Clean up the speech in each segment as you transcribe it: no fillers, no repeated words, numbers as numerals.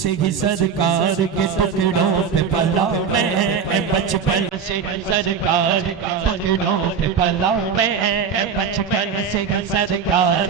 से ही सरकार के टुकड़ों पे पला मैं, बचपन से सरकार टुकड़ों पे पला मैं, बचपन से सरकार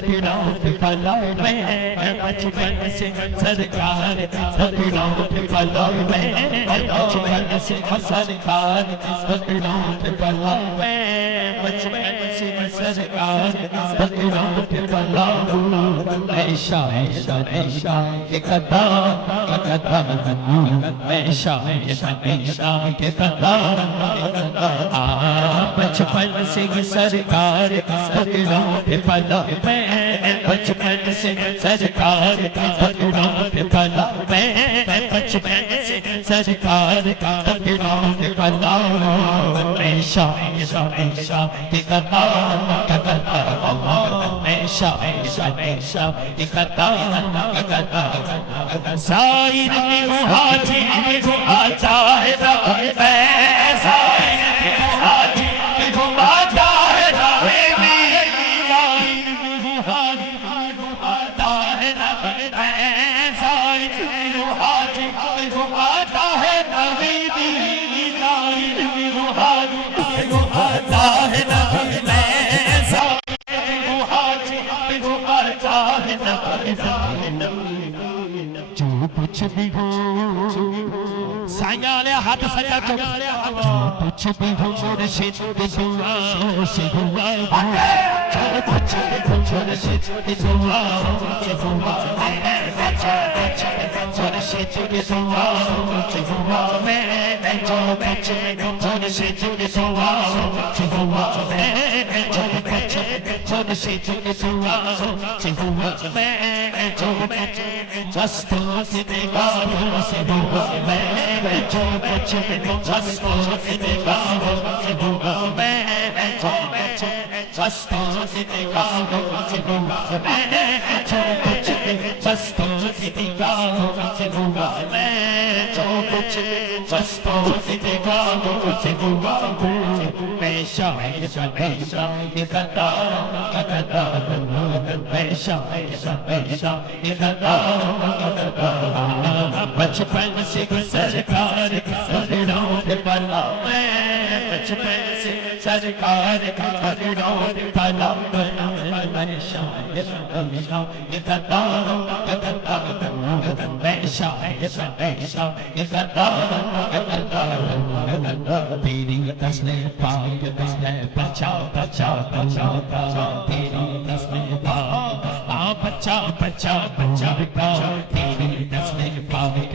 टुकड़ों पे पला मैं, बचपन से सरकार टुकड़ों पे पला मैं, बचपन से सरकार टुकड़ों पे पला मैं, बचपन से सरकार टुकड़ों पे पला ऐशा ऐशा ऐशा के कदा ऐशा ऐशा ऐशा के कदा बचपन से सरकार टुकड़ों पे पला मैं, बचपन से सरकार टुकड़ों पे पला मैं, बचपन से सरकार टुकड़ों पे पला ऐशा ऐशा ऐशा के कदा ऐशा ऐशा ऐशा के कदा साइन हाथी आता है साइन हाथी आता है आता है साइन हाथी आता है नवीदी आता है जो कुछ भी हो सायाले हाथ सजा जो कुछ भी हो मुर्शिद की दुआओं से हुआ जो कुछ भी हो मुर्शिद की दुआओं से हुआ मुर्शिद की दुआओं से हुआ मैं जो कुछ भी हो मुर्शिद की दुआओं से हुआ मैं जो कुछ मुर्शिद की दुआओं से हुआ मैं जो जस्तों की निगाहों से हुआ मैं जो कुछ जस्तों की निगाहों से हुआ मैं जो जस्तों की निगाहों से हुआ मैं जो कुछ जस्तों की निगाहों से हुआ मैं जो कुछ जस्तों की निगाहों से हुआ मैं शायर ये कदा मैं शायर ये कदा बचपन से सरकार टुकड़ों पे पला मैं, बचपन से सरकार टुकड़ों पे पला मैं शायर ये कदा मैं शायर ये कदा तेरी तस्वीर पाक बचाओ बचाओ बचाओ बचाओ तेरी तस्वीर पाक बचाओ बचाओ बचाओ तेरी तस्वीर पाक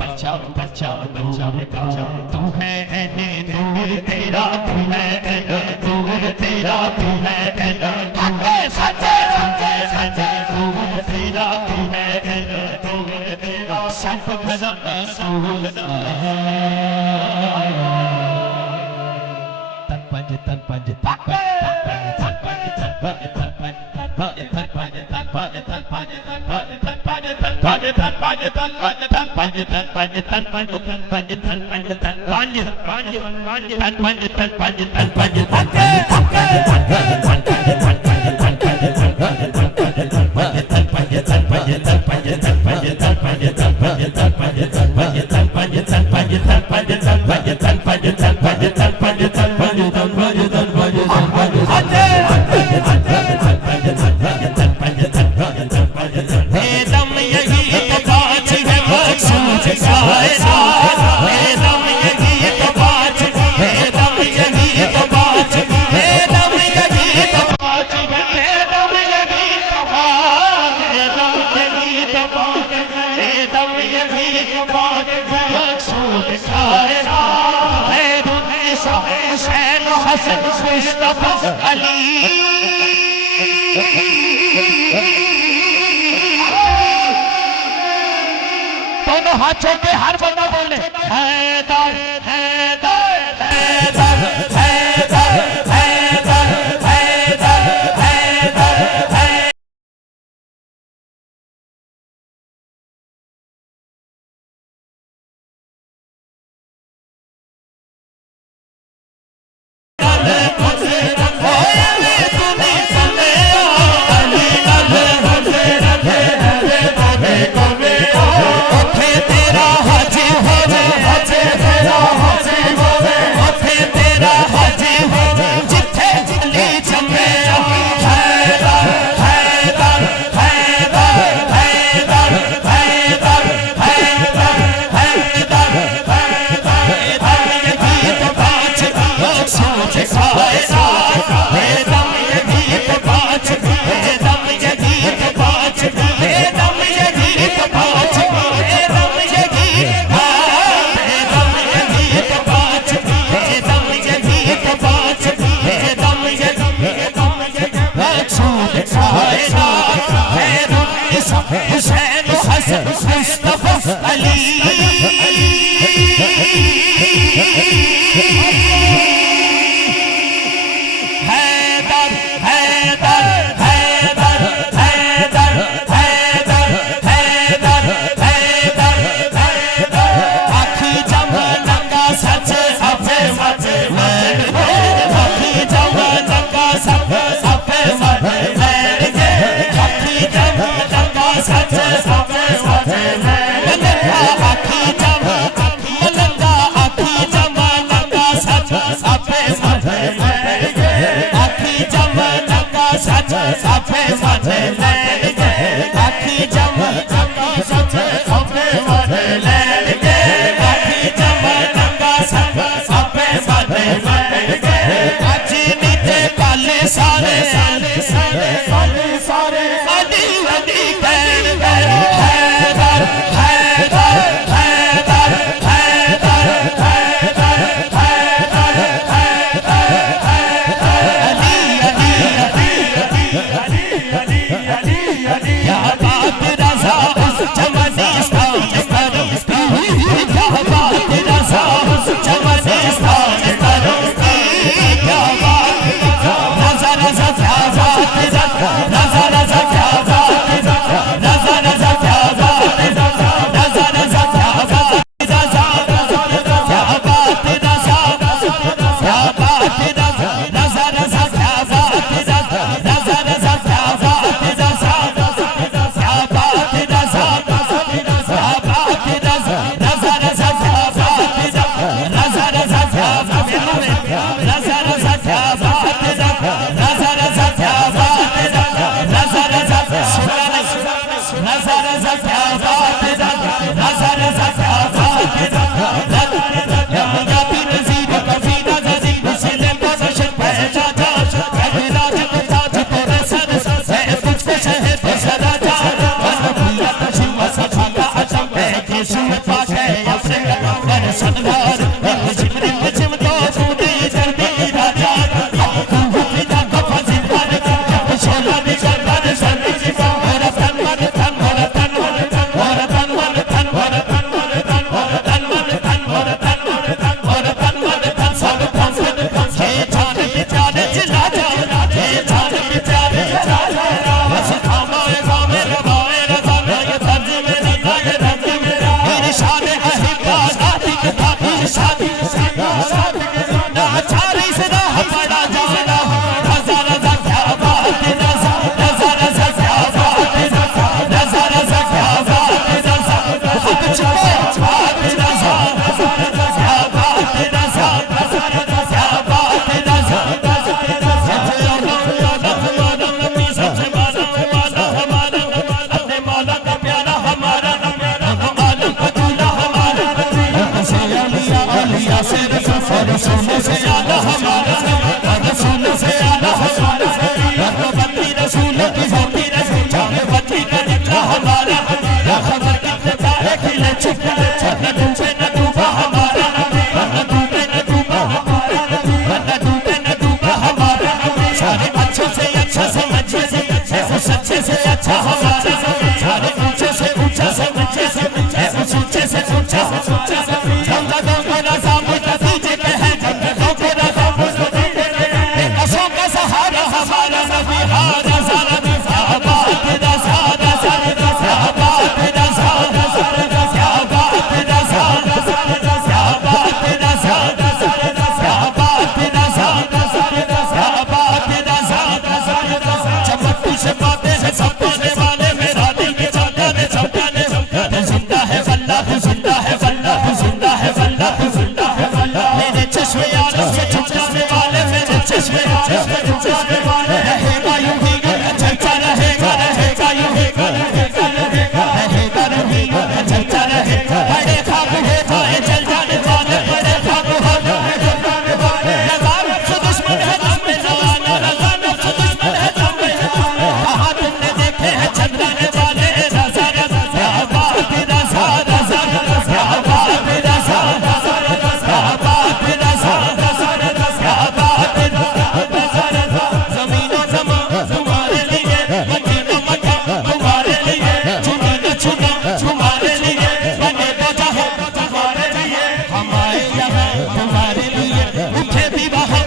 बचाओ बचाओ बचाओ बचाओ तू है नूर तेरा तू है नूर तेरा तू है सच्चे सच्चे सच्चे नूर तेरा तू है सब भला सूल दोनों हाथों पे हर बंदा बोले हैदर हैदर हैदर हैदर हैदर हैदर हैदर हैदर नजारत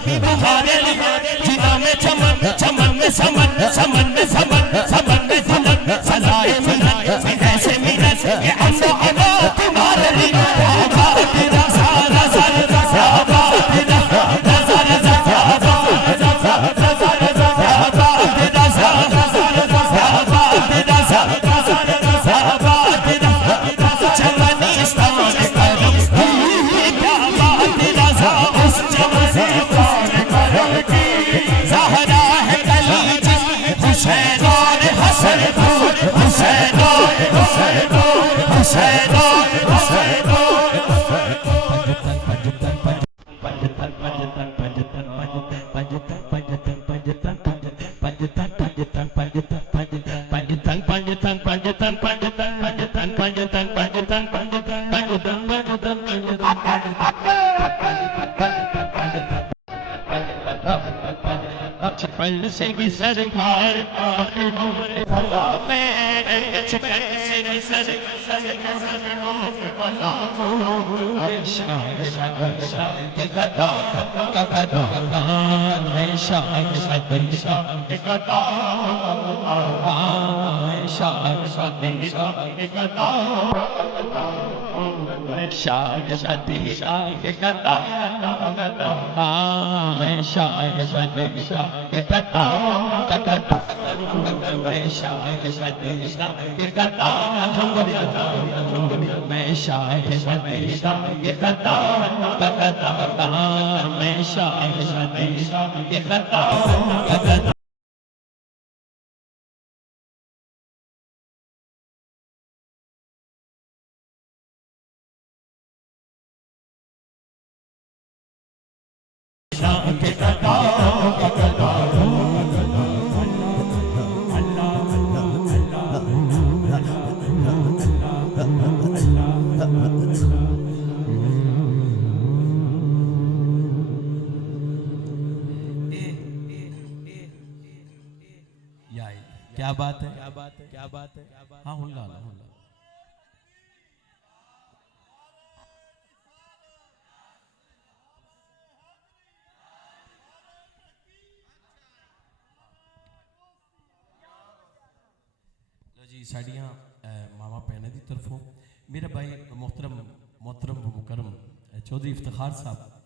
भी तुम्हारे लिए जीना में चमन चमन में समन समन में समन समन में दुल्हन सजाए मिलन ऐसे मिलन ये अम्मा अम्मा तुम्हारे लिए आबा तेरा सारा सारा आबा तेरा सारा सारा आबा तेरा सारा सारा आबा तेरा सारा सारा आबा तेरा सारा सारा आबा तेरा चमन इस्तान करो क्या बात तेरा उस चमन से ज़हरा है कलीज हुसैन और हसन हुसैन और हुसैन हुसैन और हुसैन छपल से भी सरकार छपल से भी क्या बात है क्या बात है क्या बात है हाँ हुन ला जी साड़ियाँ मामा भैन की तरफों मेरा भाई मोहतरम मुकरम चौधरी इफ्तिखार साहब